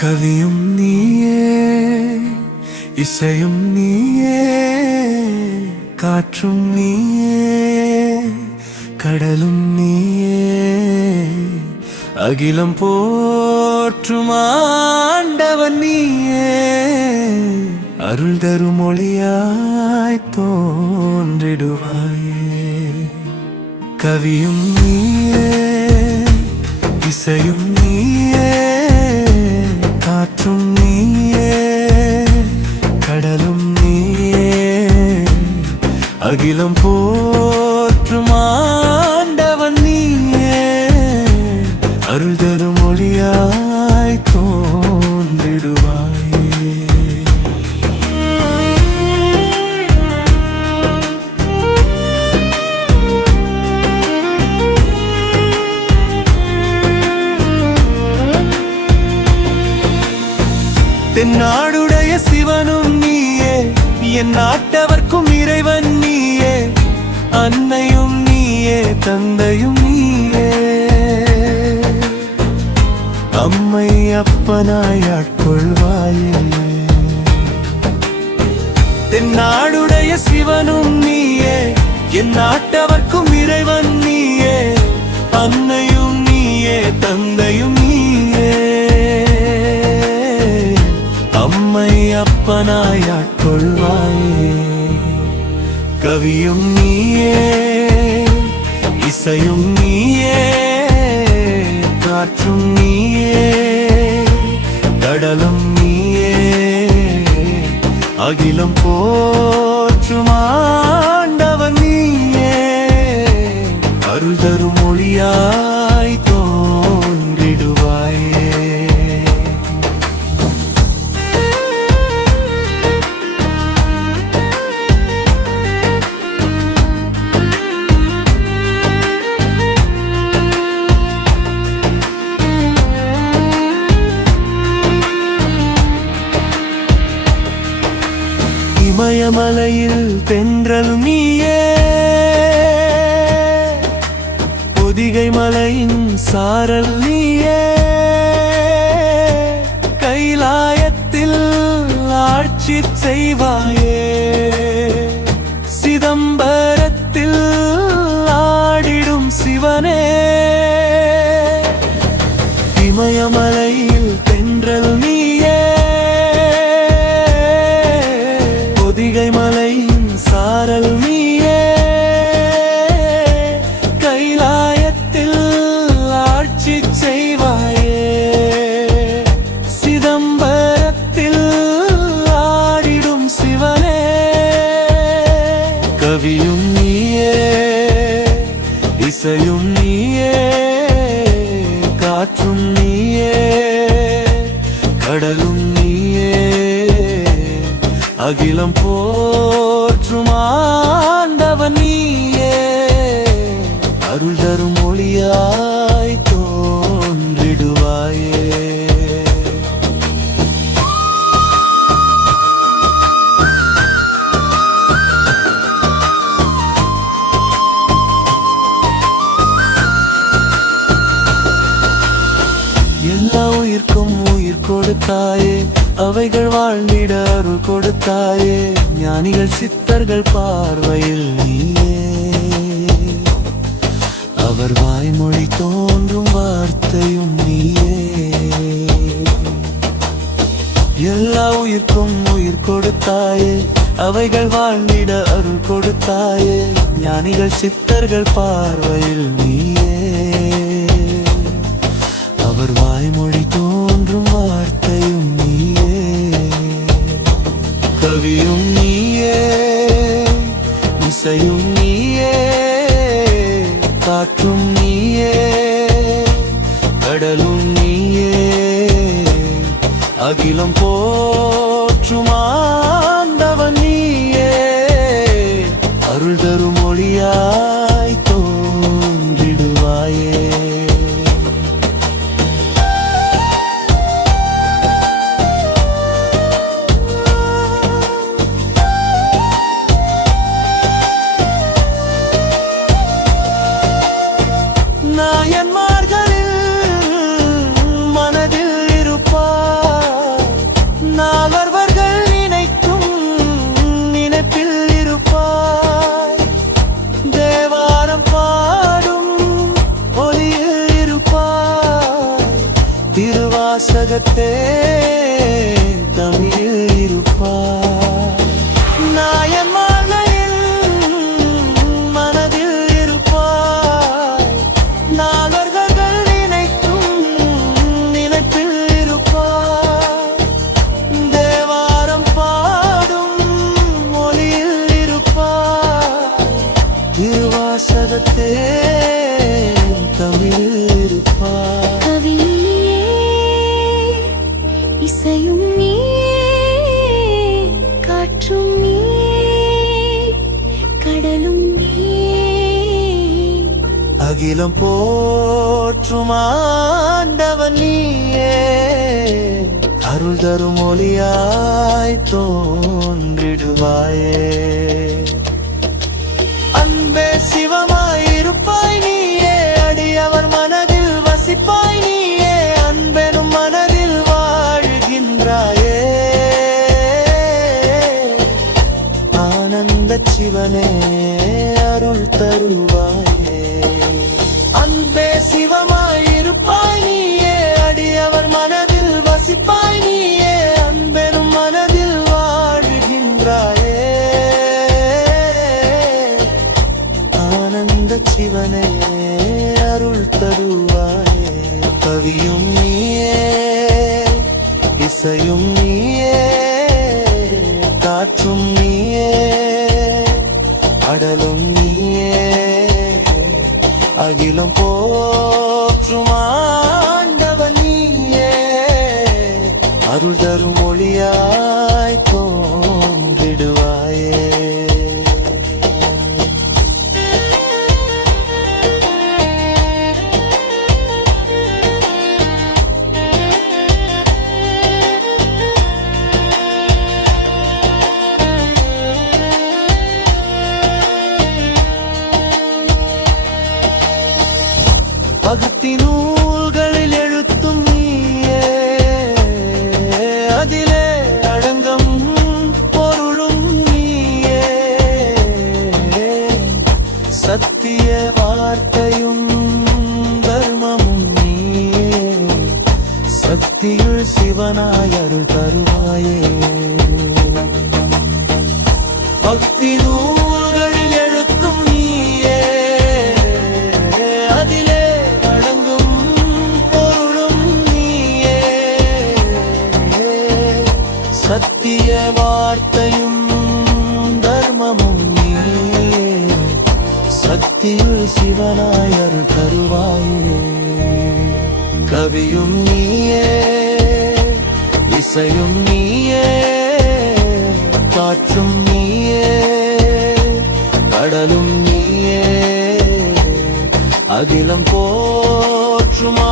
கவியும் நீயே, இசையும் நீயே, காற்றும் நீயே, கடலும் நீயே, அகிலம் போற்றும் ஆண்டவன் நீயே, அருள் தரும் ஒளியாய் தோன்றிடுவாயே. கவியும் நீயே, இசையும் நீயே, காற்றும் நீயே, கடலும் நீயே, அகிலம் போற்றும் ஆண்டவன் நீயே, அருள் தரும் ஒளியாய் தோன்றிடுவாயே. தென்னாடுடைய சிவனும் நீயே, என் நாட்டவர்க்கும் இறைவன் நீயே, அன்னையும் நீயே, தந்தையும் நீயே, அம்மை அப்பனாய் ஆட்கொள்வாயே. தென்னாடுடைய சிவனும் நீயே, என் நாட்டவர்க்கும் இறைவன் நீயே, அன்னையும் நீயே, தந்தையும் நீயே, அம்மை அப்பனாய் ஆட்கொள்வாயே. கவியும் நீயே, இசையும் நீயே, காற்றும் நீயே, கடலும் நீயே, அகிலம் போற்றும் ஆண்டவன் நீயே, அருள் தரும் ஒளியாய் தோன்றிடுவாயே. இமயமலையில் தென்றல் நீயே, பொதிகை மலையின் சாரல் நீயே, கைலாயத்தில் ஆட்சி செய்வாயே, சிதம்பரத்தில் ஆடிடும் சிவனே. இமயமலையில் தென்றல் நீயே, பொதிகை மலையின் சாரல் நீயே, கைலாயத்தில் ஆட்சி செய்வாயே, சிதம்பரத்தில் ஆடிடும் சிவனே. கவியும் நீயே, இசையும் நீயே, காற்றும் நீயே, கடலும் நீயே, அகிலம் போற்றும் ஆண்டவன் நீயே, அருள் தரும் ஒளியாய் தோன்றிடுவாயே. எல்லா உயிர்க்கும் உயிர் கொடுத்தாயே, அவைகள் வாழ்ந்திட அருள் கொடுத்தாயே, ஞானிகள் சித்தர்கள் பார்வையில் நீயே, அவர் வாய்மொழி தோன்றும் வார்த்தையும் நீயே. எல்லா உயிர்க்கும் உயிர் கொடுத்தாயே, அவைகள் வாழ்ந்திட அருள் கொடுத்தாயே, ஞானிகள் சித்தர்கள் பார்வையில் நீயே, அவர் வாய்மொழி தோன்றும் வார்த்தையும் நீயே. கவியும் நீயே, இசையும் நீயே, காற்றும் நீயே, கடலும் நீயே, அகிலம் போற்றும் ஆண்டவன் நீயே, அருள் தரும் ஒளியாய் தோன்றிடுவாயே. நாயன்மார்களில் மனதில் இருப்பார், திருவாசகத்தே தமிழில் இருப்பாய். நாயன் மாலையில் மனதில் இருப்பாய். நாகர்கள் நினைக்கும் நினைப்பில் இருப்பாய். தேவாரம் பாடும் மொழியில் இருப்பாய். திருவாசகத்தே தமிழில் இருப்பாய். கவியும் நீயே, இசையும் நீயே, காற்றும் நீயே, கடலும் நீயே. அகிலம் போற்றும் ஆண்டவன் நீயே, அருள் தரும் ஒளியாய் தோன்றிடுவாயே. அன்பே சிவமாய் இருப்பாய் நீயே, அடியவர் மனதில் வசிப்பாய் நீயே. அன்பெனும் மனதில் வாழ்கின்றாயே. ஆனந்த சிவனே அருள் தருவாயே. அன்பே சிவமாய் இருப்பாய் நீயே, அடியவர் மனதில் வசிப்பாய் நீயே. அன்பெனும் மனதில் வாழ்கின்றாயே. ஆனந்த சிவனே அருள் தருவாயே. கவியும் நீயே, இசையும் நீயே, காற்றும் நீயே, அடலும் நீயே. அகிலம் போற்றும் ஆண்டவன் நீயே, அருள் தரும் ஒளியாய் தோன்றிடுவாயே. பக்தி நூல்களில் எழுத்தும் நீயே, அதிலே அடங்கும் பொருளும் நீயே. சத்திய வார்த்தையும் தர்மமும் நீயே, சக்தியுள் சிவனாய் அருள் தருவாயே. பக்தி நூல்களில் எழுத்தும் நீயே, அதிலே சத்திய வார்த்தையும் தர்மமும் நீயே, சக்தியுள் சிவனாய் அருள் தருவாயே. கவியும் நீயே, இசையும் நீயே, காற்றும் நீயே, கடலும் நீயே. அகிலம் போற்றும்